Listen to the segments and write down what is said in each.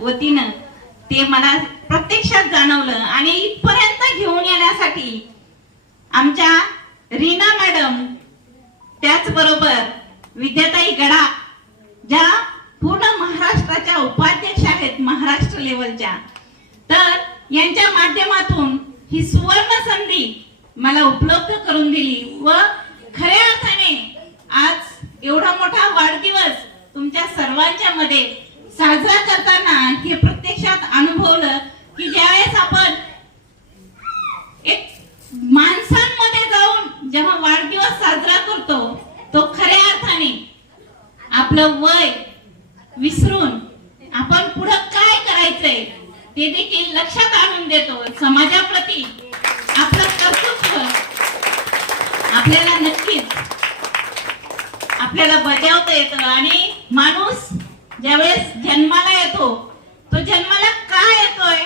वतीनं ते मला प्रत्यक्षात जाणवलं आणि इथपर्यंत घेऊन येण्यासाठी आमच्या रीना मॅडम त्याचबरोबर विद्याताई गडा ज्या पूर्ण महाराष्ट्राच्या उपाध्यक्ष आहेत महाराष्ट्र लेवलच्या तर यांच्या माध्यमातून ही सुवर्ण संधी मला उपलब्ध करून दिली व खऱ्या अर्थाने आज एवढा मोठा वाढदिवस तुमच्या सर्वांच्या मध्ये साजरा करताना हे प्रत्यक्षात अनुभवलं की ज्यावेळेस आपण एक माणसांमध्ये जाऊन जेव्हा वाढदिवस साजरा करतो तो खऱ्या अर्थाने आपलं वय विसरून आपण पुढं काय करायचंय ते देखील लक्षात आणून देतो. समाजाप्रती आपलं कर्तृत्व आपल्याला नक्कीच आपल्याला बजावता येतं. आणि माणूस ज्यावेळेस जन्माला येतो तो जन्माला का येतोय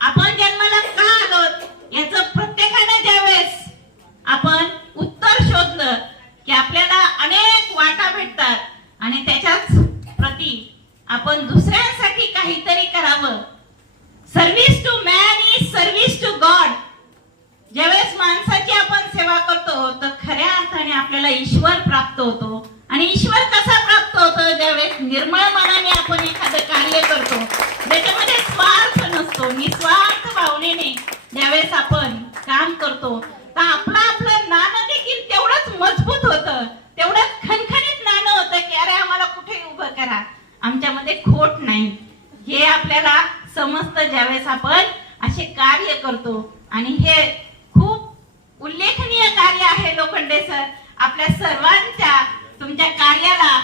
आपण जन्माला का आलो याच प्रत्येकाने ज्यावेळेस आपण उत्तर शोधलं की आपल्याला अनेक वाटा भेटतात आणि त्याच्याच प्रती आपण दुसऱ्यांसाठी काहीतरी करावं. Service to man is service to God ज्यावेळेस माणसाची आपण सेवा करतो तर खऱ्या अर्थाने आपल्याला ईश्वर प्राप्त होतो. आणि ईश्वर कसा प्राप्त होतो? ज्यावेळेस निर्मळ मनाने आपण एखादं कार्य करतो त्याच्यामध्ये स्वार्थ नसतो निस्वार्थ भावनेने ज्यावेळेस आपण काम करतो करा. आमच्यामध्ये खोट नाही. हे आपल्याला समजतं ज्यावेळेस आपण असे कार्य करतो. आणि हे खूप उल्लेखनीय कार्य आहे लोखंडे सर. आपल्या सर्वांच्या तुमच्या कार्याला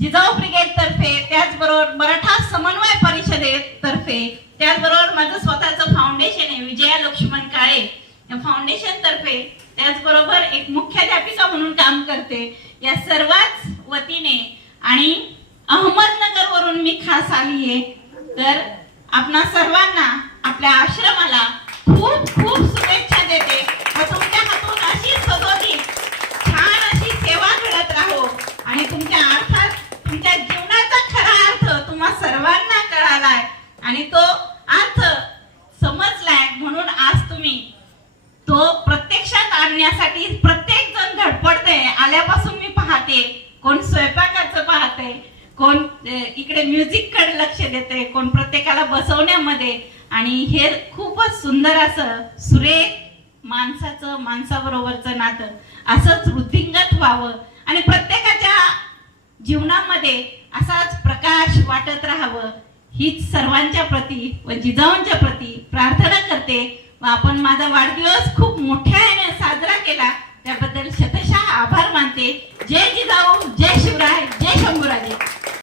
जिजाऊ ब्रिगेड तर्फे त्याचबरोबर मराठा समन्वय परिषदेतर्फे त्याचबरोबर माझं स्वतःचं फाउंडेशन आहे विजया लक्ष्मण काळे. या फाउंडेशन तर्फे त्याचबरोबर एक मुख्याध्यापिका म्हणून काम करते. या सर्वाच वतीने आणि अहमदनगर वरून मी खास आली आहे. तर आपणा सर्वांना आपल्या आश्रमाला खूप खूप शुभेच्छा देते. व तुमच्या हातून अशी सदोदित छान अशी सेवा घडत राहो. आणि तुमच्या अर्थात तुमच्या जीवनाचा खरा अर्थ तुम्हा सर्वांना कळालाय. आणि तो अर्थ समजलाय म्हणून आज तुम्ही तो प्रत्यक्षात आणण्यासाठी प्रत्येक जण धडपडते आल्यापासून मी पाहते कोण स्वयंपाक कोण इकडे म्युझिककडे लक्ष देते कोण प्रत्येकाला बसवण्यामध्ये. आणि हे खूपच सुंदर असं सुरेख माणसाचं माणसाबरोबरचं नातं असंच वृद्धिंगत व्हावं. आणि प्रत्येकाच्या जीवनामध्ये असाच प्रकाश वाटत राहावं. हीच सर्वांच्या प्रती व जिजाऊंच्या प्रती प्रार्थना करते. व आपण माझा वाढदिवस खूप मोठ्याने साजरा केला. त्याबद्दल शतशः आभार मानते. जय जिजाऊ जय शिवराय.